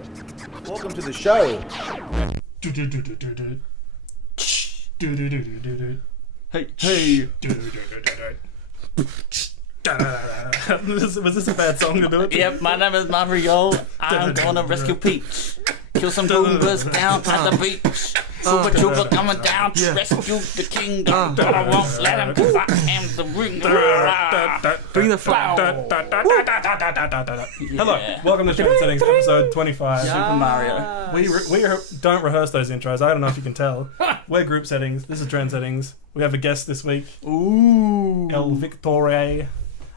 Welcome to the show. Hey. Was this a bad song to do it? Yep, my name is Mario. I'm gonna rescue Peach. Kill some Goombas down at the beach. Super Trooper coming down to rescue the kingdom. I won't let him cause I am the ring. Bring the fire. Hello, welcome to Trend Settings episode 25. Super Mario. We don't rehearse those intros. I don't know if you can tell. We're Group Settings. This is Trend Settings. We have a guest this week. Ooh. El Victore.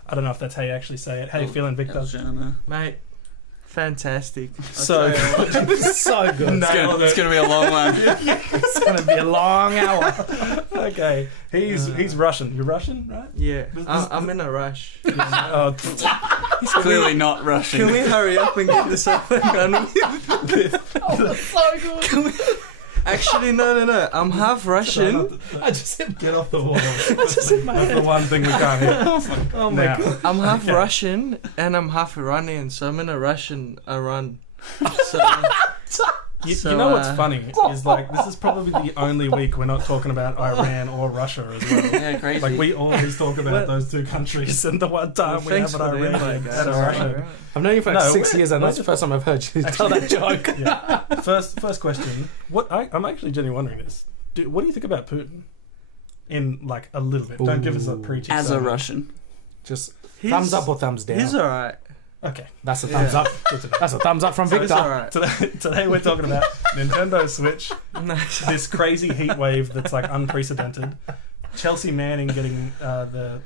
I don't know if that's how you actually say it. How you feeling, Victor? Eljana. Mate, fantastic. So good. So good. It's gonna be a long one. It's going to be a long hour. Okay. He's Russian. You're Russian, right? Yeah, I'm in a rush. Oh, He's clearly not Russian. Can we hurry up and get this up and done with? so good. Actually, no. I'm half Russian. I just said get off the wall. That's the one thing we can't hear. Oh my Now. god. I'm half Okay. Russian and I'm half Iranian, so I'm in a Russian Iran. So You So, know what's funny is like this is probably the only week we're not talking about Iran or Russia as well. Yeah, crazy. Like we always talk about Well- those two countries, and the one time we thanks have for an the Iran invite, and guys. a Russia. Alright. I've known you for like No, 6 years, and that's the first time I've heard you tell that joke. Yeah. First question. I'm actually genuinely wondering this. What do you think about Putin? In like a little bit. Don't give us a preachy. As a Russian. Just He's- thumbs up or thumbs down. He's alright. Okay. That's a thumbs up. Good to know. That's a thumbs up from He's Victor. alright. Today we're talking about Nintendo Switch. Nice. This crazy heat wave that's like unprecedented. Chelsea Manning getting the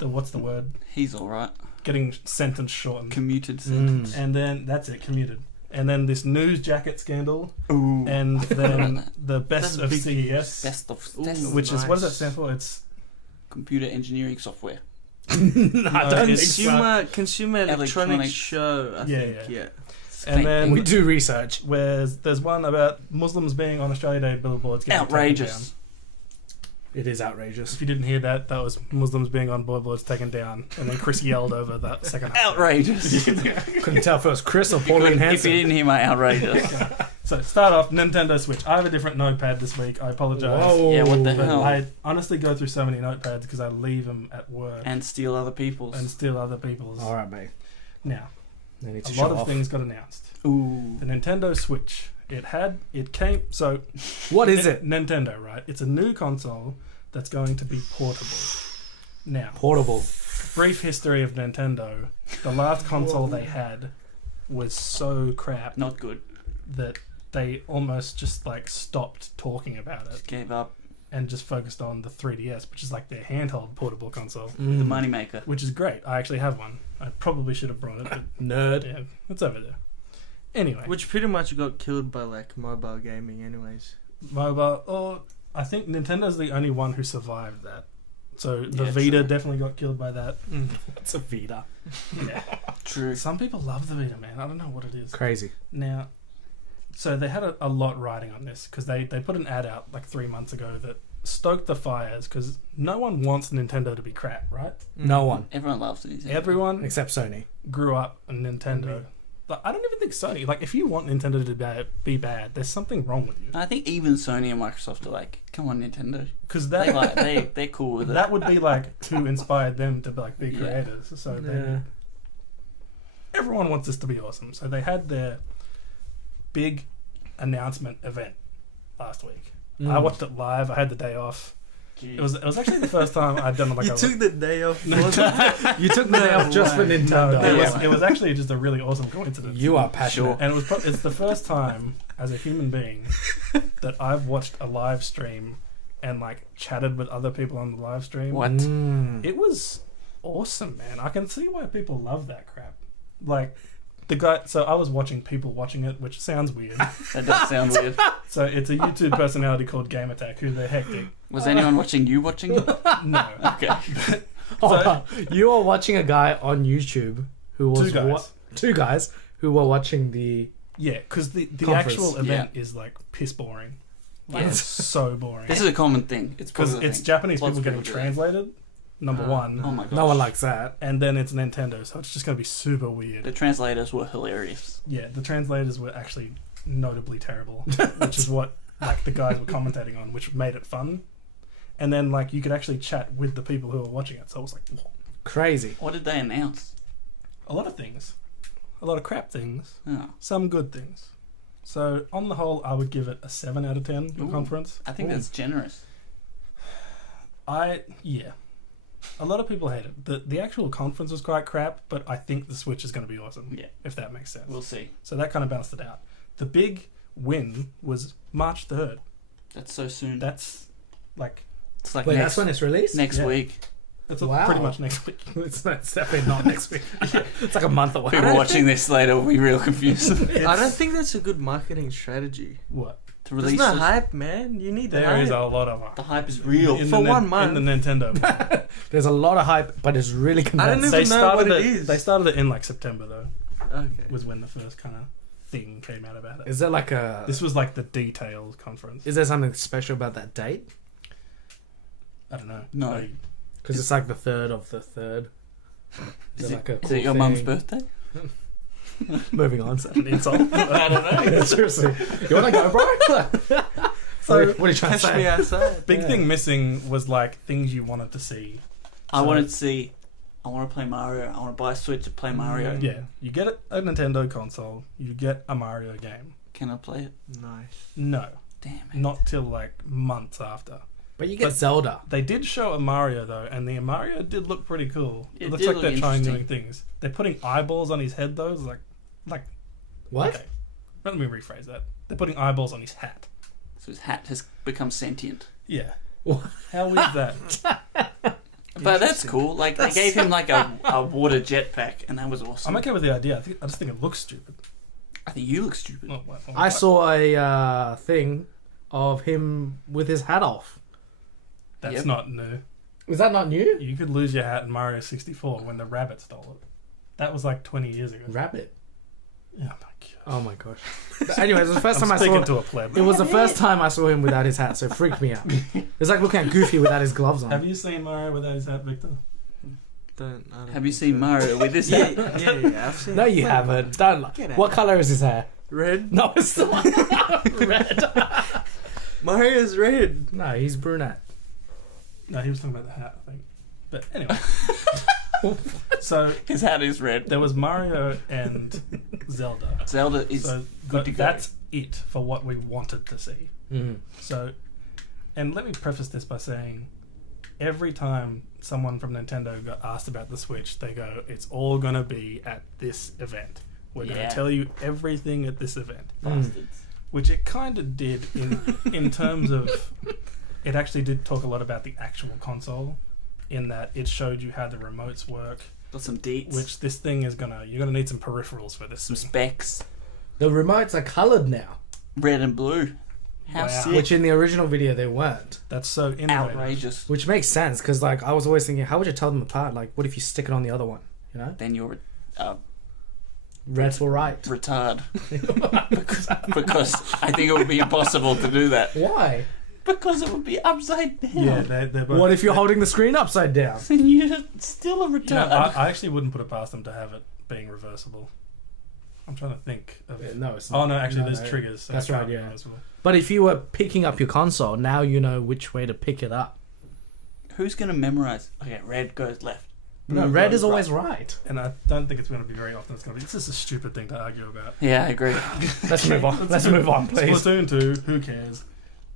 what's the word? He's alright. Getting sentence shortened. Commuted sentence. And then that's it, commuted. And then this news jacket scandal, Ooh. and then the best That's of big CES, Best of Ooh. best. which is what does that Nice. stand for? It's Computer engineering software. I don't Consumer electronics Electronics. show, I Yeah, think. yeah. Yeah. And then We do research. there's one about Muslims being on Australia Day billboards getting taken down. Outrageous. It is outrageous. If you didn't hear that, that was Muslims being on billboards taken down, and then Chris yelled over that second half. Outrageous. Couldn't tell if it was Chris or If you Pauline couldn't- if you Hanson. didn't hear my outrageous. So start off Nintendo Switch. I have a different notepad this week. I apologize. Whoa. Yeah, what the But hell? I honestly go through so many notepads because I leave them at work And steal other people's. and steal other people's. All right, mate. Now, They need a to lot show of off. things got announced. Ooh. The Nintendo Switch. It came. So What is it? Nintendo, right? It's a new console that's going to be portable. Now, Portable. brief history of Nintendo. The last console they had was so crap Not good. that they almost just like stopped talking about it Just gave up. and just focused on the 3DS, which is like their handheld portable console, The Mm. moneymaker. which is great. I actually have one. I probably should have brought it, but Nerd. yeah, it's over there. Anyway, Which pretty much got killed by like mobile gaming, anyways. mobile. Oh, I think Nintendo's the only one who survived that. So the Yeah, Vita true. definitely got killed by that. It's a Vita. Yeah. True. Some people love the Vita, man. I don't know what it is. Crazy. Now, so they had a lot riding on this because they put an ad out like 3 months ago that stoked the fires because no one wants Nintendo to be crap, right? No one Everyone loves it. Everyone except Sony. grew up on Nintendo. But I don't even think Sony. Like, if you want Nintendo to be bad, there's something wrong with you. I think even Sony and Microsoft are like, come on, Nintendo. Because They that like they're cool with it. that would be like who inspired them to like be Yeah. creators. So Yeah. everyone wants this to be awesome. So they had their big announcement event last week. I watched it live. I had the day off. It was actually the first time I'd done like You took the day off. You took the day off just for No, Nintendo. it was actually just a really awesome coincidence. You are passionate. And it's the first time as a human being that I've watched a live stream and like chatted with other people on the live stream. What? Mm. It was awesome, man. I can see why people love that crap. Like the guy. So I was watching people watching it, which sounds weird. That does sound weird. So it's a YouTube personality called Game Attack, who they're hectic. Was anyone watching you watching it? No, Okay. You are watching a guy on YouTube who was Two guys. two guys who were watching the. yeah, because the Conference, actual event is like piss boring. Like, Yeah. it's so boring. This is a common thing. It's Because probably the it's thing. Japanese Lots people of getting people do that. translated, number one, Oh my gosh. No one likes that. and then it's Nintendo, so it's just going to be super weird. The translators were hilarious. Yeah, the translators were actually notably terrible, which is what like the guys were commentating on, which made it fun. And then like you could actually chat with the people who were watching it, so it was like Crazy. What did they announce? a lot of things, a lot of crap things, Oh, some good things. So on the whole, I would give it a 7 out of 10 for Ooh. conference. I think that's generous. Yeah. A lot of people hate it. The actual conference was quite crap, but I think the Switch is going to be awesome. Yeah. If that makes sense. We'll see. So that kind of balanced it out. The big win was March 3rd. That's so soon. That's like It's like Wait, next, that's when it's released? next Yeah. week. that's Wow. pretty much next week. It's definitely not next week. It's like a month away. People watching this later will be real confused. I don't think that's a good marketing strategy. What? To There's release no the, hype, man. You need the There hype. is a lot of the hype is real. in For the 1 month. in the Nintendo. There's a lot of hype, but it's really I don't condensed. even know what it is. They started it in like September though. Okay. Was when the first kind of thing came out about it. Is there like a? This was like the detailed conference. Is there something special about that date? I don't know. No. Like, Because it's like the 3rd of the 3rd. Is there like a Is cool it your mum's thing? birthday? Moving on. an insult. I don't know. Seriously, you want to go, bro? So, what are you trying to Catch me say? outside. Big Yeah. thing missing was like things you wanted to see. I So- wanted to see. I want to play Mario. I want to buy a Switch to play Mario. Yeah, you get a Nintendo console, you get a Mario game. Can I play it? Nice. No, Damn it. not till like months after. But you get But- Zelda. They did show a Mario though, and the Mario did look pretty cool. It It looks did like look they're trying new interesting. things. They're putting eyeballs on his head though. It's like What? okay. Let me rephrase that. They're putting eyeballs on his hat. So his hat has become sentient. Yeah. What? How is that? But that's Interesting. cool. Like they gave him like a water jetpack, and that was awesome. I'm okay with the idea. I just think it looks stupid. I think you look stupid. I saw a thing of him with his hat off. That's Yep. not new. Is that not new? You could lose your hat in Mario 64 when the rabbit stole it. That was like 20 years ago. Rabbit. Oh my gosh. Oh my gosh. But anyways, it was the first I'm time I speaking saw. to a pleb. It was the first time I saw him without his hat, so it freaked me out. It's like looking at Goofy without his gloves on. Have you seen Mario without his hat, Victor? I don't Have you think seen so. Mario with this Yeah, hat? yeah. I've seen. No, you haven't. Don't lie. Get out. What color is his hair? Red. No, it's not red. Mario's red. No, he's brunette. No, he was talking about the hat, I think. But anyway. So His hat is red. there was Mario and Zelda. Zelda is So good to go. that's it for what we wanted to see. Mm. So, and let me preface this by saying, every time someone from Nintendo got asked about the Switch, they go, "It's all gonna be at this event. We're Yeah. gonna tell you everything at this event," bastards. which it kind of did in terms of. It actually did talk a lot about the actual console, in that it showed you how the remotes work. Got some deets, Which this thing is you're gonna need some peripherals for this. some thing. specs, The remotes are colored now, red and blue. How Wow. sick! which in the original video they weren't. That's so innovative. Outrageous. Which makes sense because, like, I was always thinking, how would you tell them apart? Like, what if you stick it on the other one? You know, Then you're red's all right. retard. because I think it would be impossible to do that. Why? Because it would be upside down. Yeah, they're both. What if you're holding the screen upside down? Then you're still a You know, retard. I actually wouldn't put it past them to have it being reversible. I'm trying to think of. No, it's Oh no, actually, No, there's no. triggers. So That's it can't right, be yeah. reversible. But if you were picking up your console, now you know which way to pick it up. Who's gonna memorize? Okay, red goes left. No, Blue red goes is always right. right. And I don't think it's going to be very often. It's going to be. This is a stupid thing to argue about. Yeah, I agree. Let's move on. Let's move on, please. Splatoon 2, who cares?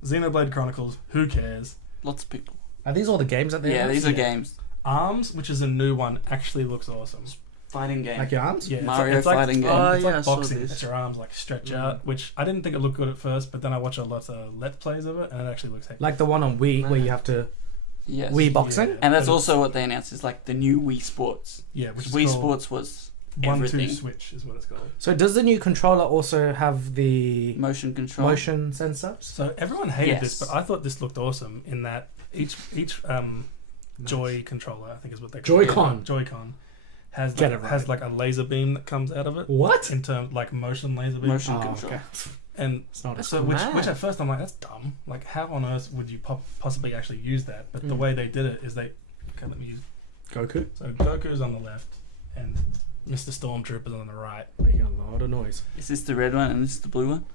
Xenoblade Chronicles, who cares? Lots of people. Are these all the games that they Yeah, announced? these are games. Arms, which is a new one, actually looks awesome. Fighting game. Like your arms? Yeah, Mario fighting game. Oh, It's yeah, I like saw boxing. this. That your arms like stretch Mm. out, which I didn't think it looked good at first, but then I watched a lot of Let's Plays of it, and it actually looks hectic. Like the one on Wii where you have to Yes. Wii boxing? Yeah. And that's But also what they announced is like the new Wii Sports. Yeah, which is Wii called Sports was 1-2 everything. Switch is what it's called. So does the new controller also have the Motion control. motion sensors? So everyone hated this, Yes. but I thought this looked awesome in that each Joy controller, I think is what they call Joy-Con. it. Joy-Con has Get like, it right. has like a laser beam that comes out of it What? in terms like motion laser beam. Motion Oh, control. okay. And It's not a so mad. which at first I'm like, that's dumb. Like how on earth would you possibly actually use that? But the Mm. way they did it is Okay, let me use. Goku. So Goku's on the left, and Mr. Stormtrooper's on the right. Making a lot of noise. Is this the red one and this is the blue one?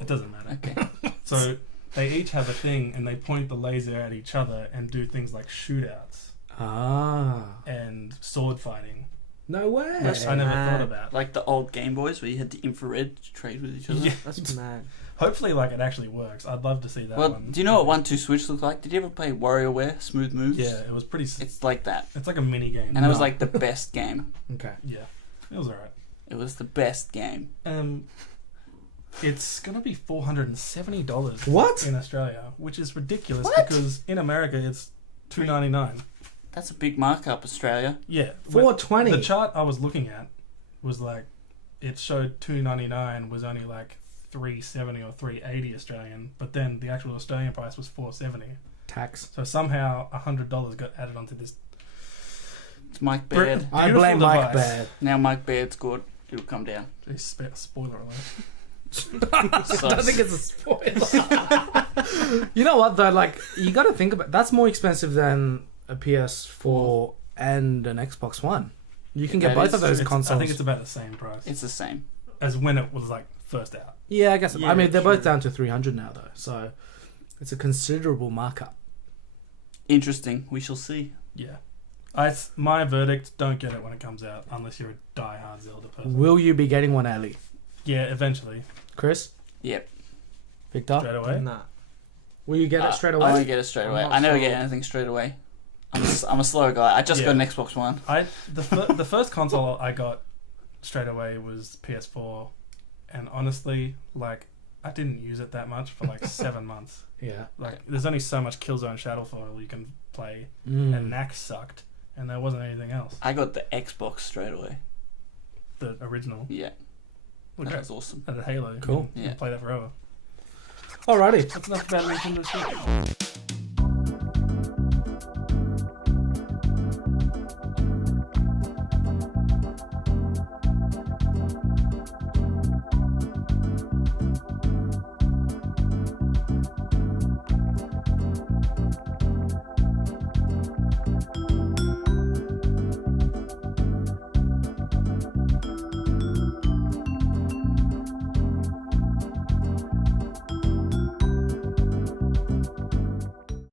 It doesn't matter. Okay. So they each have a thing, and they point the laser at each other and do things like shootouts Ah. and sword fighting, No way. which I never thought about. Like the old Game Boys where you had the infrared to trade with each other. Yeah. That's mad. Hopefully, like it actually works. I'd love to see that Well, one. do you know what 1-2 Switch looked like? Did you ever play WarioWare Smooth Moves? Yeah, it was pretty. It's like that. It's like a mini game. And it was No. like the best game. Okay. Yeah, it was alright. It was the best game. It's gonna be $470 What? in Australia, which is ridiculous What? because in America it's $2.99. That's a big markup, Australia. Yeah, $4.20. The chart I was looking at was like it showed $2.99 was only like $3.70 or $3.80 Australian, but then the actual Australian price was $4.70. Tax. So somehow $100 got added onto this. It's Mike Br- Baird. I Beautiful blame Mike device. Baird. Now Mike Baird's good. It'll come down. Spoiler alert. I don't think it's a spoiler. You know what though? Like you got to think about that's more expensive than a PS4 and an Xbox One. You can get That both is of those true. consoles. I think it's about the same price It's the same. as when it was like first out. Yeah, I guess. Yeah, I mean, they're both true. down to 300 now though, so it's a considerable markup. Interesting. We shall see. Yeah. My verdict, don't get it when it comes out unless you're a diehard Zelda person. Will you be getting one, Ali? Yeah, eventually. Chris? Yep. Victor? Straight away. Nah. Will you get it straight I away? won't get it straight I'm away. not I never sure. get anything straight away. I'm a slow guy. I just Yeah. got an Xbox One. The first console I got straight away was PS4, and honestly, like I didn't use it that much for like 7 months. Yeah. Like there's only so much Killzone Shadowfall you can play, Mm. and Knack sucked, and there wasn't anything else. I got the Xbox straight away. The original. Yeah. Okay. That was awesome. And the Halo. Cool. You Yeah. can play that forever. Alrighty. That's enough about Nintendo Switch.